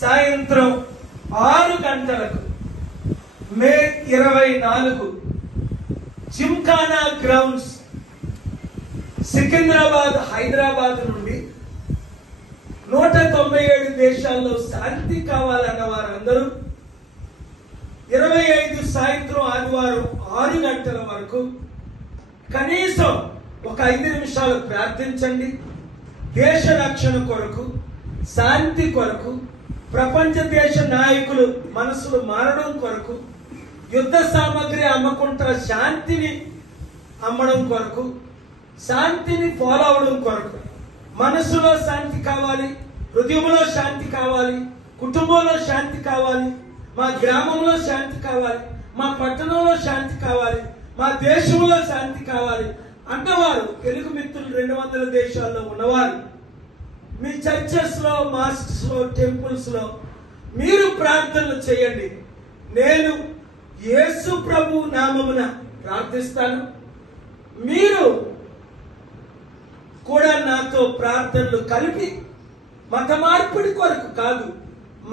సాయంత్రం 6 గంటలకు మే 24 జిమ్ఖానా గ్రౌండ్స్ సికింద్రాబాద్ హైదరాబాద్ నుండి 197 దేశాల్లో శాంతి కావాలన్న వారందరూ 25 సాయంత్రం ఆదివారం 6 గంటల వరకు కనీసం ఒక 5 నిమిషాలు ప్రార్థించండి. దేశ రక్షణ కొరకు, శాంతి కొరకు, ప్రపంచ దేశ నాయకులు మనసులు మారడం కొరకు, యుద్ధ సామాగ్రి అమ్మకుండా శాంతిని అమ్మడం కొరకు, శాంతిని ఫాలో అవడం కొరకు, మనసులో శాంతి కావాలి, హృదయంలో శాంతి కావాలి, కుటుంబంలో శాంతి కావాలి, మా గ్రామంలో శాంతి కావాలి, మా పట్టణంలో శాంతి కావాలి, మా దేశంలో శాంతి కావాలి అన్నవారు తెలుగు మిత్రులు 200 దేశాల్లో ఉన్నవారు మీ చర్చెస్ లో, మాస్క్స్ లో, టెంపుల్స్ లో మీరు ప్రార్థనలు చేయండి. నేను యేసు ప్రభు నామమున ప్రార్థిస్తాను. మీరు కూడా నాతో ప్రార్థనలు కలిపి మత మార్పిడి కొరకు కాదు,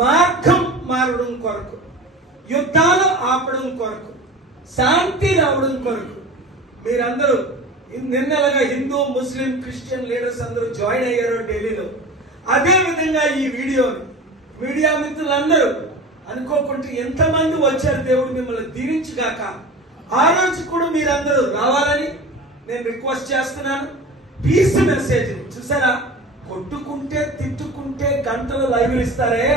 మార్గం మారడం కొరకు, యుద్ధాలు ఆపడం కొరకు, శాంతి రావడం కొరకు మీరందరూ నిన్నలుగా హిందూ, ముస్లిం, క్రిస్టియన్ లీడర్స్ అందరూ జాయిన్ అయ్యారు ఢిల్లీలో. అదే విధంగా ఈ వీడియోని మీడియా మిత్రులందరూ అనుకోకుండా ఎంతమంది వచ్చారు, దేవుడు మిమ్మల్ని దీవించుగాక. ఆ రోజు కూడా మీరందరూ రావాలని నేను రిక్వెస్ట్ చేస్తున్నాను. పీస్ మెసేజ్ చూసారా, కొట్టుకుంటే తిట్టుకుంటే గంటలు లైవ్లు ఇస్తారే,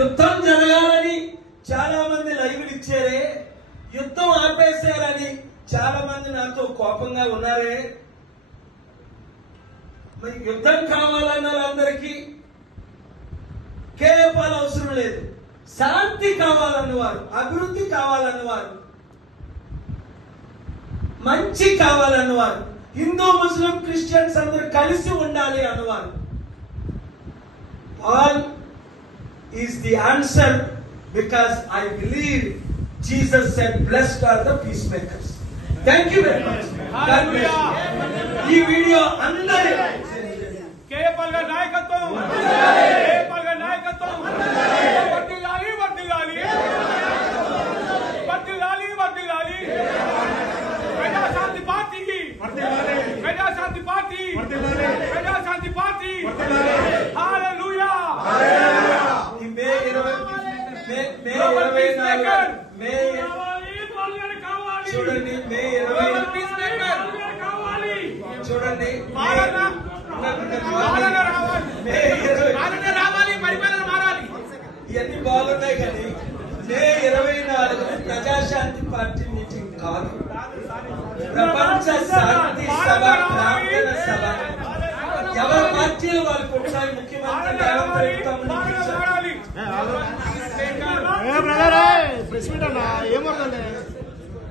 యుద్ధం జరగాలని చాలా మంది లైవ్లు ఇచ్చారే, యుద్ధం ఆపేశారని చాలా మంది నాతో కోపంగా ఉన్నారే. మరి యుద్ధం కావాలన్న వాళ్ళందరికీ కేవలం అవసరం లేదు. శాంతి కావాలన్నవారు, అభివృద్ధి కావాలన్నవారు, మంచి కావాలన్నవారు, హిందూ, ముస్లిం, క్రిస్టియన్స్ అందరూ కలిసి ఉండాలి అన్నవారు, all is the answer. Because I believe Jesus said blessed are the peace makers. Thank you very much. ఈ వీడియో అందరి కేపల్ గారి నాయకత్వం, కేపల్ గారి నాయకత్వం వర్ధిల్లాలి, వర్ధిల్లాలి, వర్ధిల్లాలి, వర్ధిల్లాలి. ప్రజాశాంతి పార్టీకి, ప్రజాశాంతి పార్టీ, ప్రజాశాంతి పార్టీ. హల్లెలూయా. మే 24 చూడండి, మే 20 చూడండి, ఇవన్నీ బాగున్నాయి కానీ మే 24 ప్రజాశాంతి పార్టీ మీటింగ్ కాదు, ప్రపంచ శాంతి సభ, ప్రార్థన సభ. ఎవరి పార్టీలు వాళ్ళు కొట్టాలి. ముఖ్యమంత్రి రేవంత్ రెడ్డి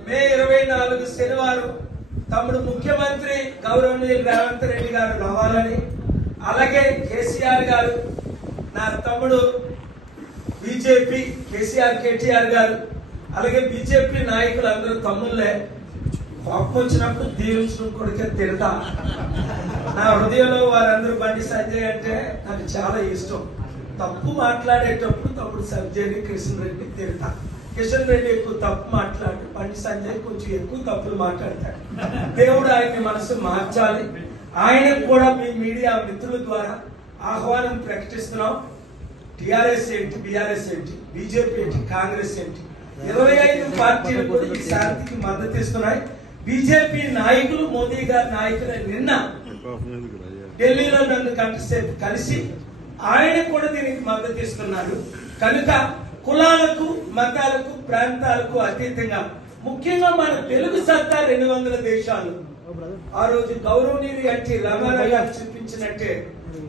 మే 24 శనివారం తమ్ముడు ముఖ్యమంత్రి గౌరవనీయులు రేవంత్ రెడ్డి గారు రావాలని, అలాగే కేసీఆర్ గారు, నా తమ్ముడు బీజేపీ కేసీఆర్ కేటీఆర్ గారు, అలాగే బీజేపీ నాయకులు అందరూ తమ్ముళ్ళే. కోపం వచ్చినప్పుడు దీవించడం కొడుకే తిడతా. నా హృదయంలో వారందరూ బండి సంజయ్ అంటే నాకు చాలా ఇష్టం. తప్పు మాట్లాడేటప్పుడు తప్పుడు సంజయ్ని, కిషన్ రెడ్డి తిడతా. కిషన్ రెడ్డి ఎక్కువ తప్పు మాట్లాడు, బండి సంజయ్ కొంచెం ఎక్కువ తప్పులు మాట్లాడతాడు. దేవుడు ఆయన్ని మనసు మార్చాలి. ఆయనకు కూడా మీ మీడియా మిత్రుల ద్వారా ఆహ్వానం ప్రకటిస్తున్నాం. టిఆర్ఎస్ ఏంటి, బిఆర్ఎస్ ఏంటి, బీజేపీ ఏంటి, కాంగ్రెస్ ఏంటి, 25 పార్టీలు కూడా ఈ శాంతికి మద్దతు ఇస్తున్నాయి. బీజేపీ నాయకులు, మోదీ గారి నాయకులు నిన్న ఢిల్లీలో నన్ను గంటసేపు కలిసి ఆయన కూడా దీనికి మద్దతు ఇస్తున్నారు. కనుక కులాలకు, మతాలకు, ప్రాంతాలకు అతీతంగా ముఖ్యంగా మన తెలుగు సత్తా 200 దేశాలు. ఆ రోజు గౌరవనీయులు ఎన్టీ రామారావు గారు చూపించినట్టే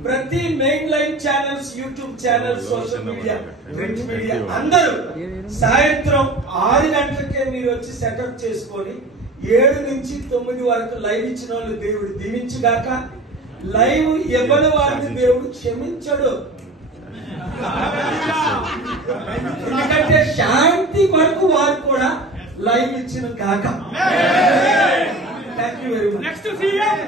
ప్రతి main line channels, YouTube channels, social media, print media అందరూ సాయంత్రం 6 గంటలకే మీరు వచ్చి సెటప్ చేసుకొని 7 నుంచి 9 వరకు లైవ్ ఇచ్చిన వాళ్ళు దేవుడు దీవించుగాక. లైవ్ ఎవరి వారిని దేవుడు క్షమించడు. ఎందుకంటే శాంతి వరకు వారు కూడా లైవ్ ఇచ్చిన కాక. Thank you very much. Next CM